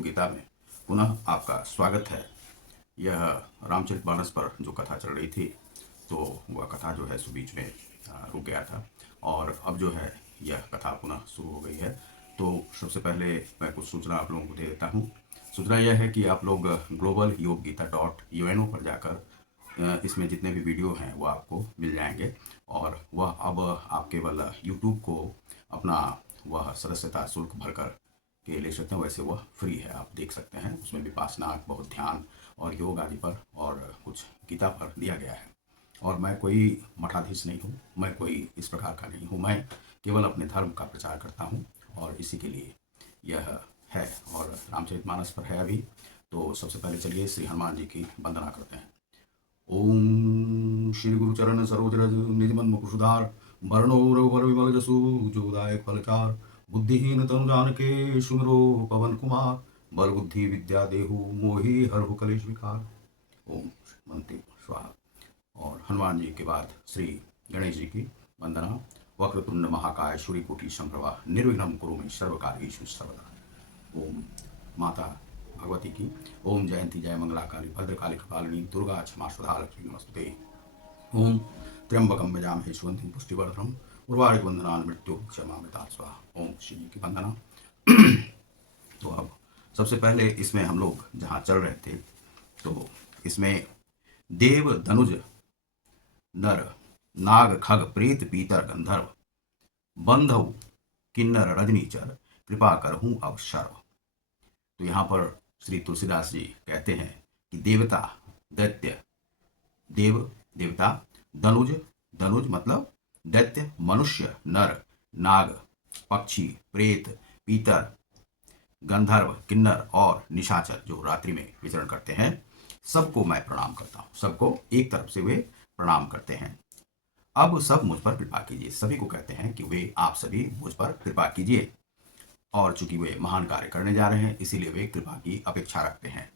योग गीता में पुनः आपका स्वागत है। यह रामचरितमानस पर जो कथा चल रही थी, तो वह कथा जो है सो बीच में रुक गया था और अब जो है यह कथा पुनः शुरू हो गई है। तो सबसे पहले मैं कुछ सूचना आप लोगों को दे देता हूँ। सूचना यह है कि आप लोग ग्लोबल योग गीता .uno पर जाकर इसमें जितने भी वीडियो हैं वो आपको मिल जाएंगे और वह अब आप केवल यूट्यूब को अपना वह सदस्यता शुल्क भरकर के ले सकते हैं, वैसे वह फ्री है, आप देख सकते हैं। उसमें विपासना, बहुत ध्यान और योग आदि पर और कुछ गीता पर दिया गया है। और मैं कोई मठाधीश नहीं हूँ, मैं कोई इस प्रकार का नहीं हूँ, मैं केवल अपने धर्म का प्रचार करता हूँ और इसी के लिए यह है। और रामचरितमानस पर है अभी, तो सबसे पहले चलिए श्री हनुमान जी की वंदना करते हैं। ओम श्री गुरु चरण सरोज रज निज मन मुकुर सुधार वरणो रघुवर विमल जसु जो दायक फलचार बुद्धिहीन तनु जानके सुमिरो पवन कुमार बल बुद्धि विद्या देहु मोहि हरहु कलेश विकार। ओम मंत्री स्वाहा। और हनुमान जी के बाद श्री गणेश जी की वंदना। वक्रतुंड महाकाय सूर्यकोटि संप्रभा निर्विघ्नं कुरु मे सर्व कार्येषु सर्वदा। ओम माता भगवती की। ओम जयंती जय मंगला काली भद्रकाली कपालिनी दुर्गा क्षमा स्वधा लक्ष्मी नमस्ते। ओम त्र्यंबकम यजामहे सुगंधिं पुष्टिवर्धनम् उर्वारुक वंदनान् मृत्यु क्षमामृता स्वाहा। ओम श्री जी की वंदना। तो अब सबसे पहले इसमें हम लोग जहाँ चल रहे थे, तो इसमें देव धनुज नर नाग खग प्रेत पीतर गंधर्व बंधव किन्नर रजनीचर कृपा करहूँ अब शर्व। तो यहाँ पर श्री तुलसीदास जी कहते हैं कि देवता दैत्य, देव देवता, धनुज धनुज मतलब दैत्य, मनुष्य नर नाग पक्षी प्रेत पीतर गंधर्व किन्नर और निशाचर जो रात्रि में विचरण करते हैं, सबको मैं प्रणाम करता हूँ। सबको एक तरफ से वे प्रणाम करते हैं। अब सब मुझ पर कृपा कीजिए। सभी को कहते हैं कि वे आप सभी मुझ पर कृपा कीजिए। और चूंकि वे महान कार्य करने जा रहे हैं, इसीलिए वे कृपा की अपेक्षा रखते हैं।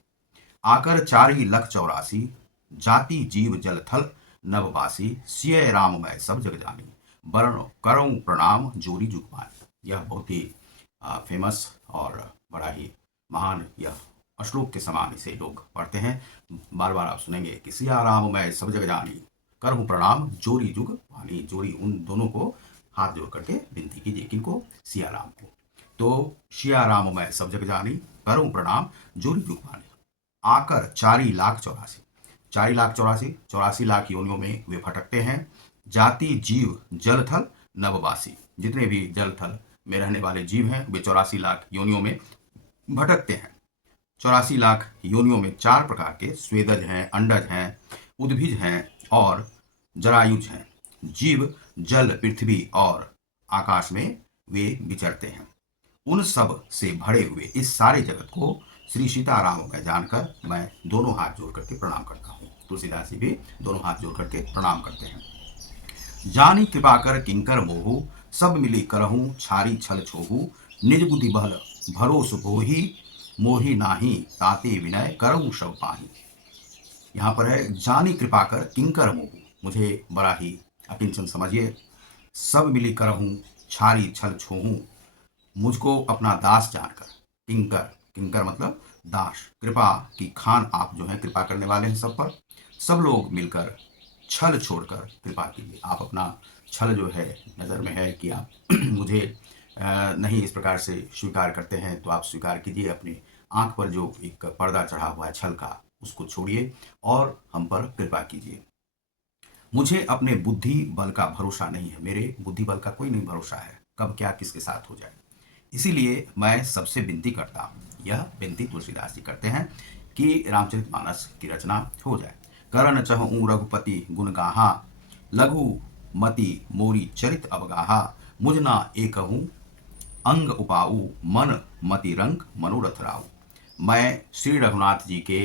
आकर 4,84,00,000 जाति जीव जल थल नभवासी सिय राम मैं सब जग जानी वर्ण करऊं प्रणाम जोरी जुग पानी। यह बहुत ही फेमस और बड़ा ही महान यह श्लोक के समान इसे लोग पढ़ते हैं। बार बार आप सुनेंगे कि सिया राम मैं सब जग जानी करऊं प्रणाम जोरी जुग पानी। जोरी उन दोनों को हाथ जोड़ करके विनती कीजिए, किनको? सिया राम को। तो सिया राम मैं सब जग जानी करऊं प्रणाम जोरी जुग पानी। आकर 4,84,00,000 4,84,84 लाख योनियों में वे भटकते हैं। जाति जीव जल थल नववासी, जितने भी जल थल में रहने वाले जीव हैं वे 84 लाख योनियों में भटकते हैं। 84 लाख योनियों में 4 प्रकार के स्वेदज हैं, अंडज हैं, उद्भिज हैं और जरायुज हैं। जीव जल पृथ्वी और आकाश में वे विचरते हैं। उन सब से भरे हुए इस सारे जगत को श्री सीताराम में जानकर मैं दोनों हाथ जोड़ करके प्रणाम करता हूँ। तुलसीदास जी भी दोनों हाथ जोड़ करके प्रणाम करते हैं। जानी कृपा कर किंकर मोहू सब मिली करहूं छारी छल छोहू निज बुद्धि बल भरोस बोही मोही नाही ताते विनय करऊं सब पाही। यहाँ पर है जानी कृपा कर किंकर मोहू, मुझे बड़ा ही अकिंचन समझिए। सब मिली करहूं छारी छल छोहू, मुझको अपना दास जानकर। किंकर, किंकर मतलब दास। कृपा की खान आप जो है कृपा करने वाले हैं सब पर। सब लोग मिलकर छल छोड़कर कृपा कीजिए। आप अपना छल जो है नज़र में है कि आप मुझे नहीं इस प्रकार से स्वीकार करते हैं, तो आप स्वीकार कीजिए। अपनी आंख पर जो एक पर्दा चढ़ा हुआ है छल का, उसको छोड़िए और हम पर कृपा कीजिए। मुझे अपने बुद्धि बल का भरोसा नहीं है, मेरे बुद्धि बल का कोई नहीं भरोसा है, कब क्या किसके साथ हो जाए। इसीलिए मैं सबसे विनती करता हूँ। यह विनती तुलसीदास जी करते हैं कि रामचरितमानस की रचना हो जाए। करण चहऊँ रघुपति गुण गाहा लघु मति मोरी चरित अवगाहा मुझ ना एकहूँ अंग उपाऊ मन मति रंग मनोरथ राऊ। मैं श्री रघुनाथ जी के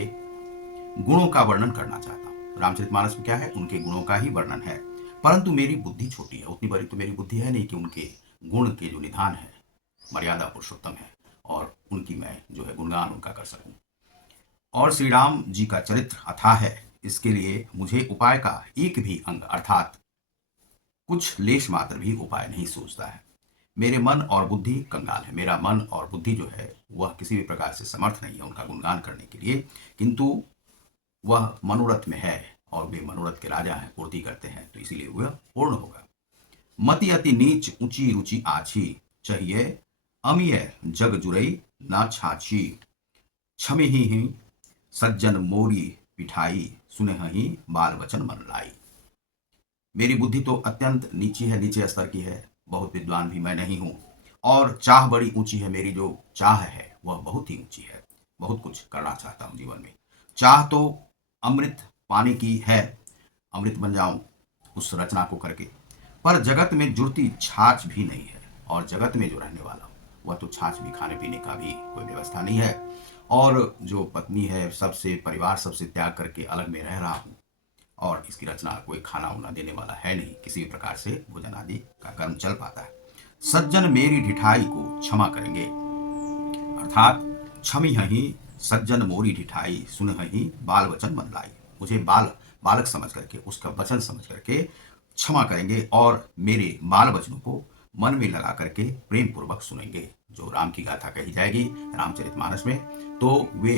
गुणों का वर्णन करना चाहता हूँ। रामचरितमानस में क्या है? उनके गुणों का ही वर्णन है, परंतु मेरी बुद्धि छोटी है। उतनी बड़ी तो मेरी बुद्धि है नहीं कि उनके गुण के जो निधान है, मर्यादा पुरुषोत्तम है और उनकी मैं जो है गुणगान उनका कर सकूं। और श्री राम जी का चरित्र अथाह है, इसके लिए मुझे उपाय का एक भी अंग अर्थात कुछ लेश मात्र भी उपाय नहीं सोचता है। मेरे मन और बुद्धि कंगाल है। मेरा मन और बुद्धि जो है वह किसी भी प्रकार से समर्थ नहीं है उनका गुणगान करने के लिए, किंतु वह मनोरथ में है और वे मनोरथ के राजा हैं, पूर्ति करते हैं, तो इसीलिए वह पूर्ण होगा। मति अति नीच ऊंची रुचि आछी, चाहिए अमिय जग जुरई ना छाछी। छमि ही सज्जन मोरी पिठाई, सुनहि बाल वचन मन लाई। मेरी बुद्धि तो अत्यंत नीची है, नीचे स्तर की है, बहुत विद्वान भी मैं नहीं हूं, और चाह बड़ी ऊंची है। मेरी जो चाह है वह बहुत ही ऊंची है, बहुत कुछ करना चाहता हूं जीवन में। चाह तो अमृत पाने की है, अमृत बन जाऊं उस रचना को करके, पर जगत में जुड़ती छाछ भी नहीं है, और जगत में जो रहने वाला हूं वह तो छाछ भी खाने पीने का भी कोई व्यवस्था नहीं है, और जो पत्नी है सबसे, परिवार सबसे त्याग करके अलग में रह रहा हूं, और इसकी रचना कोई खाना उना देने वाला है नहीं, किसी भी प्रकार से भोजन आदि का कर्म चल पाता है। सज्जन मेरी ढिठाई को क्षमा करेंगे, अर्थात क्षमी ही सज्जन मोरी ढिठाई, सुन ही बाल वचन मन लाई। मुझे बालक समझ करके, उसका वचन समझ करके क्षमा करेंगे, और मेरे बाल वचनों को मन में लगा करके प्रेम पूर्वक सुनेंगे। जो राम की गाथा कही जाएगी रामचरितमानस में, तो वे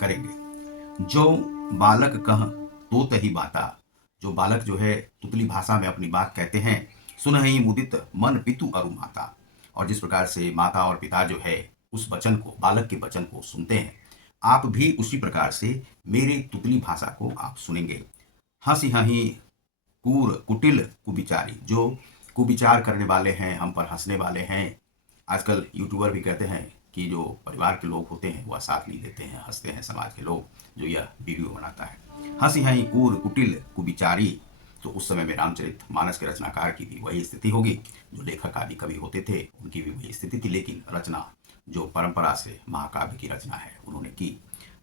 करेंगे। जो बालक कह तो तही बाता, जो बालक जो है तुतली भाषा में अपनी बात कहते हैं, सुनहि मुदित मन पितु अरु माता। और जिस प्रकार से माता और पिता जो है उस वचन को, बालक के वचन को सुनते हैं, आप भी उसी प्रकार से मेरी तुतली भाषा को आप सुनेंगे। हंसी हही कूर कुटिल कुविचारी, जो कुविचार करने वाले हैं, हम पर हंसने वाले हैं। आजकल यूट्यूबर भी कहते हैं कि जो परिवार के लोग होते हैं वह साथ ली देते हैं, हंसते हैं समाज के लोग जो यह वीडियो बनाता है। हंसी हई कूर कुटिल कुविचारी, तो उस समय में रामचरित मानस के रचनाकार की भी वही स्थिति होगी, जो लेखक आदि कवि होते थे उनकी भी वही स्थिति थी, लेकिन रचना जो परंपरा से महाकाव्य की रचना है उन्होंने की।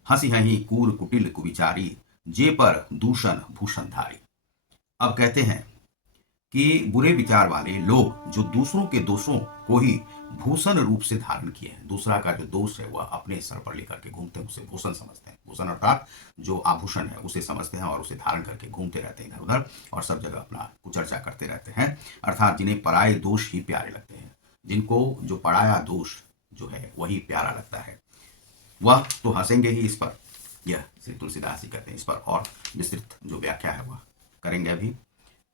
हंसी हही कूर कुटिल कुविचारी, जे पर दूषण भूषणधारी। अब कहते हैं कि बुरे विचार वाले लोग जो दूसरों के दोषों को ही भूषण रूप से धारण किए हैं, दूसरा का जो दोष है वह अपने सर पर लेकर के घूमते हैं, उसे भूषण समझते हैं। भूषण अर्थात जो आभूषण है उसे समझते हैं और उसे धारण करके घूमते रहते हैं इधर उधर, और सब जगह अपना कुचर्चा करते रहते हैं। अर्थात जिन्हें पराये दोष ही प्यारे लगते हैं, जिनको जो पराया दोष जो है वही प्यारा लगता है, वह तो हंसेंगे ही इस पर। यह श्री तुलसीदास जी कहते हैं, इस पर और विस्तृत जो व्याख्या है वह करेंगे अभी।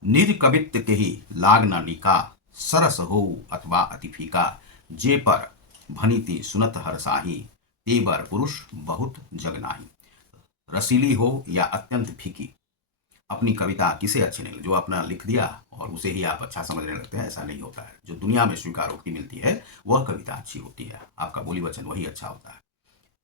निज कवित्त के ही लाग न निका, सरस हो अथवा अति फीका। जे पर भनीति सुनत हरसाही, तेबर पुरुष बहुत जग नाही। रसीली हो या अत्यंत फीकी, अपनी कविता किसे अच्छी नहीं, जो अपना लिख दिया और उसे ही आप अच्छा समझने लगते हैं, ऐसा नहीं होता है। जो दुनिया में स्वीकारोक्ति मिलती है वह कविता अच्छी होती है, आपका बोली वचन वही अच्छा होता है।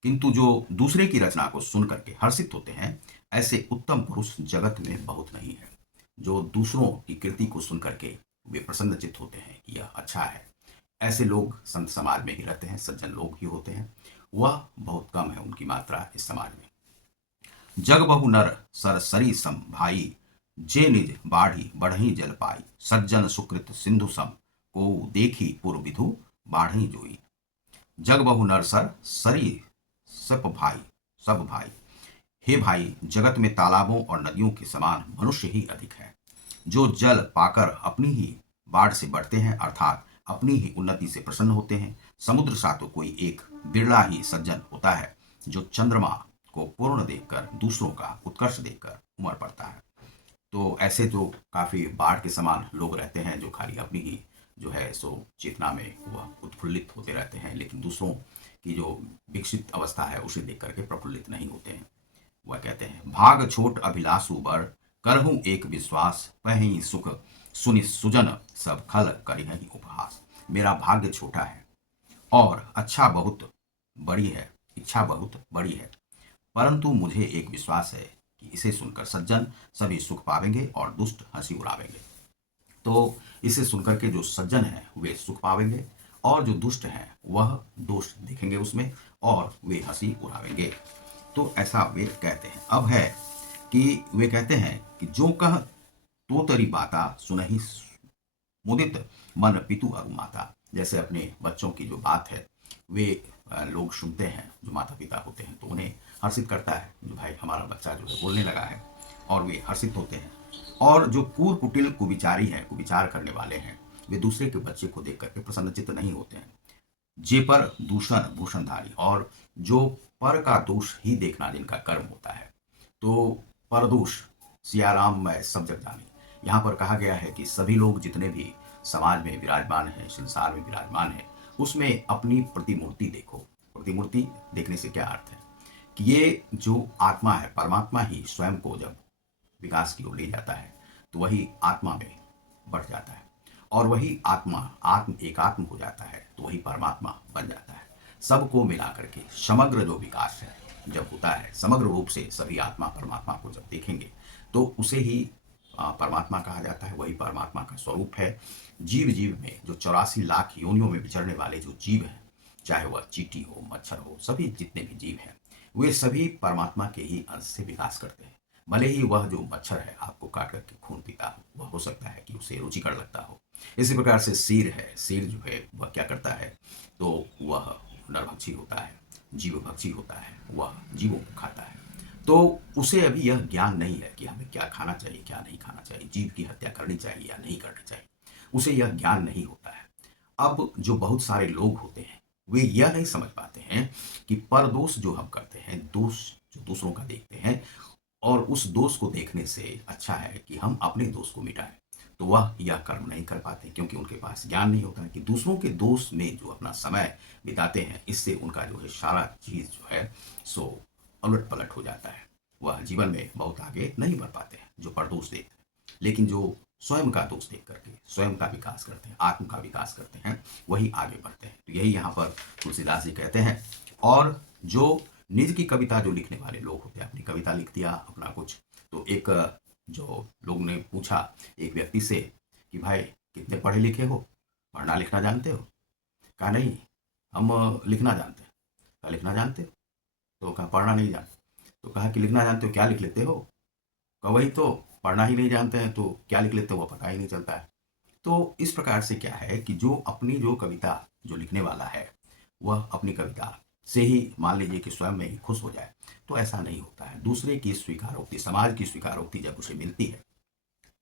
किंतु जो दूसरे की रचना को सुन करके हर्षित होते हैं, ऐसे उत्तम पुरुष जगत में बहुत नहीं है। जो दूसरों की कृति को सुन करके वे प्रसन्नचित्त होते हैं कि यह अच्छा है, ऐसे लोग संत समाज में ही रहते हैं, सज्जन लोग ही होते हैं, वह बहुत कम है उनकी मात्रा इस समाज में। जग बहु नर सर सरी सम भाई, जे निज बाढ़ी बढ़ही जल पाई। सज्जन सुकृत सिंधु सम, को देखी पूर्व विधु बाढ़ी जोई। जग बहु नर सर सरी सब भाई, सब भाई। हे भाई, जगत में तालाबों और नदियों के समान मनुष्य ही अधिक है, जो जल पाकर अपनी ही बाढ़ से बढ़ते हैं, अर्थात अपनी ही उन्नति से प्रसन्न होते हैं। समुद्र सा तो कोई एक बिरला ही सज्जन होता है, जो चंद्रमा को पूर्ण देखकर दूसरों का उत्कर्ष देखकर उमड़ पड़ता है। तो ऐसे तो काफी बाढ़ के समान लोग रहते हैं, जो खाली अपनी ही जो है सो चेतना में वह उत्फुल्लित होते रहते हैं, लेकिन दूसरों की जो विकसित अवस्था है उसे देख करके प्रफुल्लित नहीं होते हैं। वह कहते हैं, भाग छोट अभिलाषु बर, करहूं एक विश्वास। पही सुख सुनि सुजन, सब खल करिहि उपहास। मेरा भाग्य छोटा है और अच्छा बहुत बड़ी है, इच्छा बहुत बड़ी है, परंतु मुझे एक विश्वास है कि इसे सुनकर सज्जन सभी सुख पावेंगे और दुष्ट हंसी उड़ावेंगे। तो इसे सुनकर के जो सज्जन हैं वे सुख पावेंगे, और जो दुष्ट हैं वह दोष दिखेंगे उसमें और वे हंसी उड़ावेंगे। तो ऐसा वे कहते हैं। अब है कि वे कहते हैं कि जो कह तो तरी बाता, सुनहि मुदित मन पितु अरु माता। जैसे अपने बच्चों की जो बात है वे लोग सुनते हैं, जो माता पिता होते हैं, तो उन्हें हर्षित करता है, जो भाई हमारा बच्चा जो है बोलने लगा है, और वे हर्षित होते हैं। और जो कूर कुटिल कुविचारी हैं, कुविचार करने वाले हैं, वे दूसरे के बच्चे को देख करके प्रसन्नचित्त नहीं होते हैं। जे पर दूषण भूषणधारी, और जो पर का दोष ही देखना जिनका कर्म होता है। तो परदोष सियाराम मैं सब जग जानी। यहाँ पर कहा गया है कि सभी लोग जितने भी समाज में विराजमान हैं, संसार में विराजमान हैं, उसमें अपनी प्रतिमूर्ति देखो। प्रतिमूर्ति देखने से क्या अर्थ है कि ये जो आत्मा है, परमात्मा ही स्वयं को जब विकास की ओर ले जाता है तो वही आत्मा में बढ़ जाता है, और वही आत्मा आत्म एकात्म हो जाता है तो वही परमात्मा बन जाता है। सबको मिला करके समग्र जो विकास है जब होता है, समग्र रूप से सभी आत्मा परमात्मा को जब देखेंगे तो उसे ही परमात्मा कहा जाता है, वही परमात्मा का स्वरूप है। जीव जीव में जो 84 लाख योनियों में विचरने वाले जो जीव हैं, चाहे वह चींटी हो, मच्छर हो, सभी जितने भी जीव हैं, वे सभी परमात्मा के ही अंश से विकास करते हैं। भले ही वह जो मच्छर है आपको काट करके खून पीता हो, वह हो सकता है कि उसे रुचिकर लगता हो। इसी प्रकार से शेर है, शेर जो है वह क्या करता है, तो वह नरभक्षी होता है, जीवभक्षी होता है, वह जीवों को खाता है। तो उसे अभी यह ज्ञान नहीं है कि हमें क्या खाना चाहिए, क्या नहीं खाना चाहिए, जीव की हत्या करनी चाहिए या नहीं करनी चाहिए, उसे यह ज्ञान नहीं होता है। अब जो बहुत सारे लोग होते हैं वे यह नहीं समझ पाते हैं कि परदोष जो हम करते हैं, दोष जो दूसरों का देखते हैं, और उस दोष को देखने से अच्छा है कि हम अपने दोष को मिटाएं। तो वह यह कर्म नहीं कर पाते क्योंकि उनके पास ज्ञान नहीं होता है कि दूसरों के दोष में जो अपना समय बिताते हैं, इससे उनका जो है सारा चीज जो है सो उलट पलट हो जाता है। वह जीवन में बहुत आगे नहीं बढ़ पाते हैं जो परदोष देखते हैं। लेकिन जो स्वयं का दोष देख करके स्वयं का विकास करते हैं, आत्म का विकास करते हैं, वही आगे बढ़ते हैं। तो यही यहाँ पर तुलसीदास जी कहते हैं। और जो निज की कविता जो लिखने वाले लोग होते हैं, अपनी कविता लिख दिया अपना कुछ, तो एक जो लोग ने पूछा एक व्यक्ति से कि भाई कितने पढ़े लिखे हो, पढ़ना लिखना जानते हो? कहा नहीं, हम लिखना जानते हैं। कहा लिखना जानते हो? तो कहा पढ़ना नहीं जानते। तो कहा कि लिखना जानते हो, क्या लिख लेते हो? कहा वही तो, पढ़ना ही नहीं जानते हैं तो क्या लिख लेते हो वो पता ही नहीं चलता है। तो इस प्रकार से क्या है कि जो अपनी जो कविता जो लिखने वाला है, वह अपनी कविता से ही मान लीजिए कि स्वयं में ही खुश हो जाए, तो ऐसा नहीं होता है। दूसरे की स्वीकारोक्ति, समाज की स्वीकारोक्ति जब उसे मिलती है,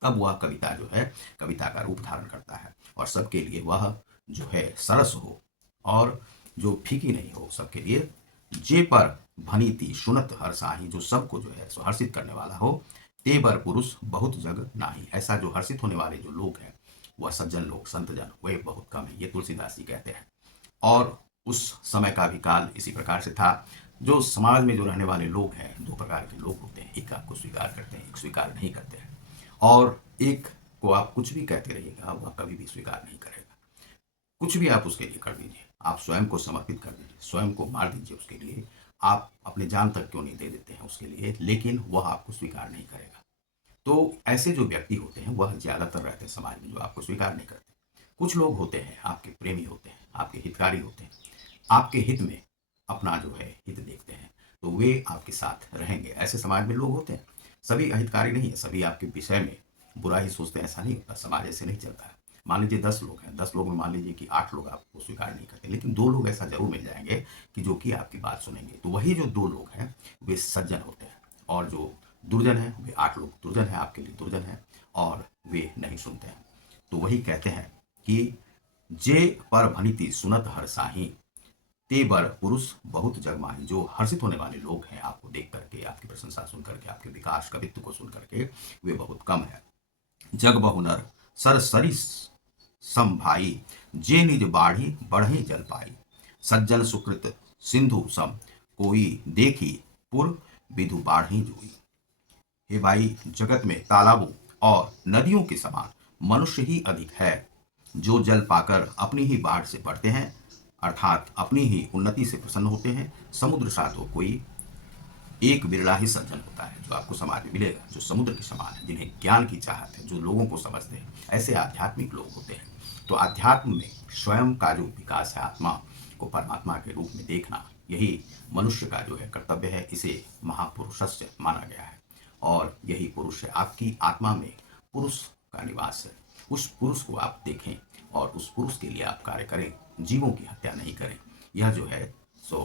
तब वह कविता जो है कविता का रूप धारण करता है, और सबके लिए वह जो है सरस हो, और जो फीकी नहीं हो सबके लिए। जे पर भनीति सुनत हर्षाही, जो सबको जो है सो हर्षित करने वाला हो। ते बर पुरुष बहुत जग नाही, ऐसा जो हर्षित होने वाले जो लोग हैं, वह सज्जन लोग, संत जन, वे बहुत कम है, ये तुलसीदास जी कहते हैं। और उस समय का भी काल इसी प्रकार से था। जो समाज में जो रहने वाले लोग हैं, दो प्रकार के लोग होते हैं, एक आपको स्वीकार करते हैं, एक स्वीकार नहीं करते हैं। और एक को आप कुछ भी कहते रहिएगा, वह कभी भी स्वीकार नहीं करेगा। कुछ भी आप उसके लिए कर दीजिए, आप स्वयं को समर्पित कर दीजिए, स्वयं को मार दीजिए उसके लिए, आप अपने जान तक क्यों नहीं दे देते हैं उसके लिए, लेकिन वह आपको स्वीकार नहीं करेगा। तो ऐसे जो व्यक्ति होते हैं वह ज्यादातर रहते हैं समाज में, जो आपको स्वीकार नहीं करते। कुछ लोग होते हैं आपके प्रेमी होते हैं, आपके हितकारी होते हैं, आपके हित में अपना जो है हित देखते हैं, तो वे आपके साथ रहेंगे। ऐसे समाज में लोग होते हैं। सभी अहितकारी नहीं है, सभी आपके विषय में बुरा ही सोचते हैं, ऐसा नहीं होता। समाज ऐसे नहीं चलता है। मान लीजिए 10 लोग हैं, 10 लोग में मान लीजिए कि 8 लोग आपको स्वीकार नहीं करते, लेकिन 2 लोग ऐसा जरूर मिल जाएंगे कि जो कि आपकी बात सुनेंगे। तो वही जो 2 लोग हैं वे सज्जन होते हैं, और जो दुर्जन है वे 8 लोग दुर्जन है, आपके लिए दुर्जन है, और वे नहीं सुनते हैं। तो वही कहते हैं कि जे पर भनिति सुनत हर्षाही, ते बर पुरुष बहुत जग माही, जो हर्षित होने वाले लोग हैं आपको देख करके, आपकी प्रशंसा सुन करके, आपके विकास कवित्व को सुन करके, वे बहुत कम है। जग बहु नर सर सरिस सम भाई, जे निज बाढ़ी बढ़ही जल पाई, सज्जन सुकृत सिंधु सम, कोई देखी पुर विधु बाढ़ी जोई। हे भाई, जगत में तालाबों और नदियों के समान मनुष्य ही अधिक है, जो जल पाकर अपनी ही बाढ़ से बढ़ते हैं, अर्थात अपनी ही उन्नति से प्रसन्न होते हैं। समुद्र सा तो कोई एक बिरला ही सज्जन होता है जो आपको समाज में मिलेगा, जो समुद्र के समान है, जिन्हें ज्ञान की चाहत है, जो लोगों को समझते हैं, ऐसे आध्यात्मिक लोग होते हैं। तो अध्यात्म में स्वयं का जो विकास है, आत्मा को परमात्मा के रूप में देखना, यही मनुष्य का जो है कर्तव्य है। इसे महापुरुषस्य माना गया है, और यही पुरुष है। आपकी आत्मा में पुरुष का निवास है। उस पुरुष को आप देखें और उस पुरुष के लिए आप कार्य करें, जीवों की हत्या नहीं करें। यह जो है सो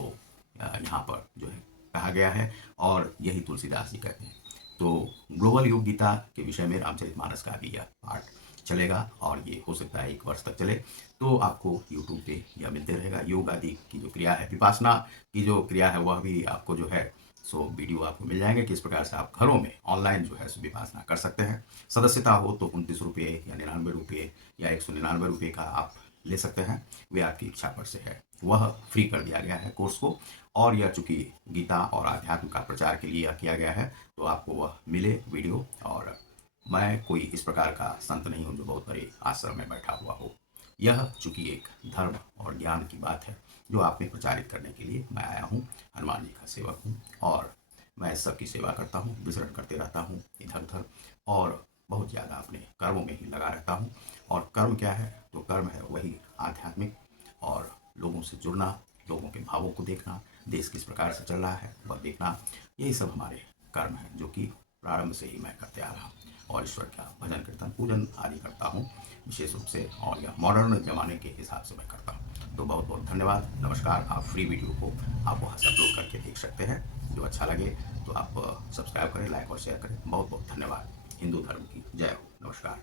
यहाँ पर जो है कहा गया है, और यही तुलसीदास जी कहते हैं। तो ग्लोबल योग गीता के विषय में रामचरितमानस का भी यह पाठ चलेगा और ये हो सकता है 1 वर्ष तक चले। तो आपको यूट्यूब पे यह मिलते रहेगा। योग आदि की जो क्रिया है, विपासना की जो क्रिया है, वह भी आपको जो है सो वीडियो आपको मिल जाएँगे, किस प्रकार से आप घरों में ऑनलाइन जो है सो विपासना कर सकते हैं। सदस्यता हो तो ₹29 या ₹99 या ₹199 का आप ले सकते हैं, वे आपकी इच्छा पर से है। वह फ्री कर दिया गया है कोर्स को, और यह चूँकि गीता और अध्यात्म का प्रचार के लिए यह किया गया है, तो आपको वह मिले वीडियो। और मैं कोई इस प्रकार का संत नहीं हूँ जो बहुत बड़े आश्रम में बैठा हुआ हो। यह चूँकि एक धर्म और ज्ञान की बात है, जो आप में प्रचारित करने के लिए मैं आया हूँ। हनुमान जी का सेवक हूँ और मैं सबकी सेवा करता हूँ, विचरण करते रहता हूँ इधर-उधर, और बहुत ज़्यादा अपने कर्मों में ही लगा रहता हूँ। और कर्म क्या है? तो कर्म है वही आध्यात्मिक, और लोगों से जुड़ना, लोगों के भावों को देखना, देश किस प्रकार से चल रहा है वह देखना, यही सब हमारे कर्म हैं, जो कि प्रारंभ से ही मैं करते आ रहा हूँ। और ईश्वर का भजन कीर्तन पूजन आदि करता हूँ विशेष रूप से, और यह मॉडर्न ज़माने के हिसाब से मैं करता हूँ। तो बहुत बहुत धन्यवाद, नमस्कार। आप फ्री वीडियो को आप वहाँ से अपलोड करके देख सकते हैं। जो अच्छा लगे तो आप सब्सक्राइब करें, लाइक और शेयर करें। बहुत बहुत धन्यवाद। हिंदू धर्म की जय हो। नमस्कार।